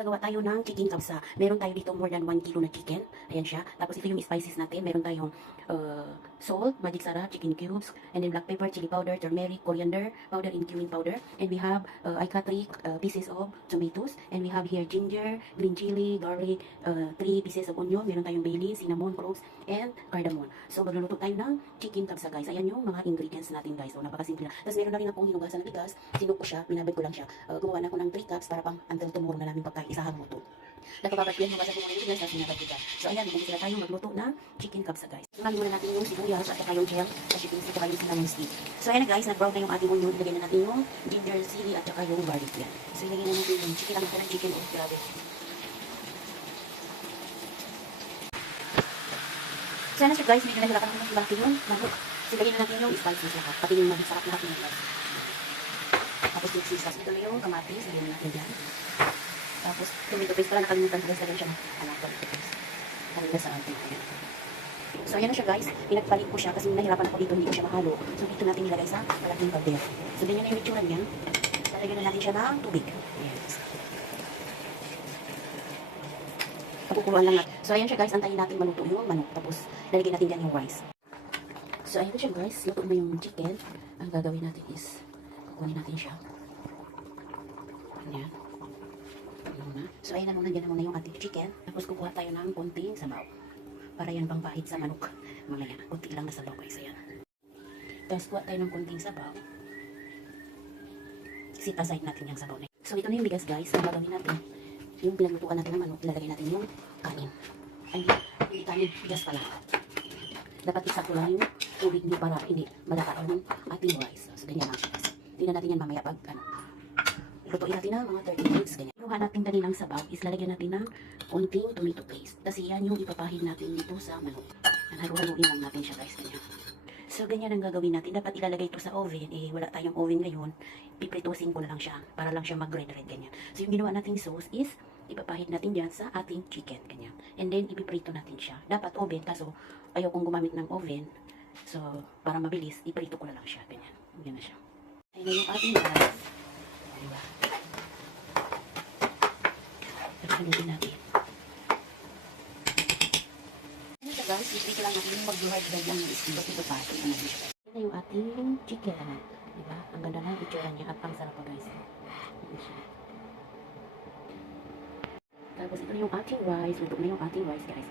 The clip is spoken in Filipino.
Gagawa tayo ng chicken kapsa. Meron tayo dito more than 1 kilo na chicken. Ayan siya. Tapos ito yung spices natin. Meron tayong salt, magic sarap, chicken cubes, and then black pepper, chili powder, turmeric, coriander powder, and cumin powder. And we have, I cut 3 pieces of tomatoes. And we have here ginger, green chili, garlic, 3 pieces of onion. Meron tayong bay leaves, cinnamon, cloves, and cardamom. So magluluto tayo ng chicken kapsa, guys. Ayan yung mga ingredients natin, guys. So napakasimple lang. Tapos meron na rin akong hinugasan na bigas. Sinuk ko siya, binabad ko lang siya. Gumawa na ako ng 3 cups para pang until tomorrow na namin pagkain. Isahang luto. Nakababad ko yan, hugasan ko muna yung bigas, tapos binabad ko dyan. So ayan, bigyan sila tayo magluto ng chicken kapsa, guys. Sunagin muna natin yung sibuyas at saka yung gel, sa chicken stick, at saka yung cinnamon stick. So ayan na, guys, nag-brown na yung ating onion. Ilagay na natin yung ginger, chili, at saka yung garlic yan. So ilagay na natin yung chicken, ang natin ng chicken, oh, grabe. So ayan na siya, guys, medyo nahirapan natin yung malaki yung manok. So ilagay na natin yung spices lahat, pati yung magic sarap lahat yung guys. Tapos yung sisas, ito na yung kamatis, ilagay na natin dyan. Tapos tomato paste pala, nakalimutan ko, guys, lagyan siya ng tomato paste. Kanina sa atin. So ayan na siya, guys, pinagpalit ko siya kasi nahirapan ako dito, hindi ko siya mahalo. So dito natin nilagay sa malaking kalder. So ganyan na yung itsura niya. Lalagyan na natin siya ng tubig. Ayan. Kapukuluan lang natin. So ayan siya, guys, antayin natin maluto yung manok. Tapos lalagyan natin dyan yung rice. So ayan siya, guys, luto mo yung chicken. Ang gagawin natin is kukunin natin siya. Ayan. So ayan na muna, dyan na muna yung ating chicken. Tapos kukuha tayo ng konting sabaw. Para yan pang pahit sa manok. Mamaya, konti lang na sabaw, guys. Ayan. Tapos kuha tayo ng konting sabaw. Sit aside natin yung sabaw na yun. So ito na yung bigas, guys. Ang gagawin natin, yung pinaglutuan natin ng manok, ilalagay natin yung kanin. Ay, hindi kanin, bigas pala. Dapat isakto lang yung tubig niyo para hindi malata yung ating rice. So ganyan lang siya, guys. Tingnan natin yan mamaya pag ano. Lutuin natin ng mga 30 minutes, ganyan. Yung natin kaninang sabaw is lalagyan natin ng konting tomato paste. Kasi yan yung ipapahid natin dito sa manok. Halu-haluin lang natin siya, guys, ganyan. So ganyan ang gagawin natin. Dapat ilalagay ito sa oven. Eh wala tayong oven ngayon. Pipritusin ko na lang siya para lang siya mag-red-red, ganyan. So yung ginawa nating sauce is ipapahid natin dyan sa ating chicken, ganyan. And then ipiprito natin siya. Dapat oven, kaso ayaw kong gumamit ng oven. So para mabilis, iprito ko na lang siya, ganyan. Ganyan na siya. Ayun na yung ating rice. Diba? Haluin natin. Ano siya, guys? Iprito lang natin yung mag-hard-hard lang yung isip. Ito pa. Ito na yung ating chicken. Diba? Ang ganda na yung itsura niya at ang sarap pa, guys. Tapos ito na yung ating rice. Luto na yung ating rice, guys.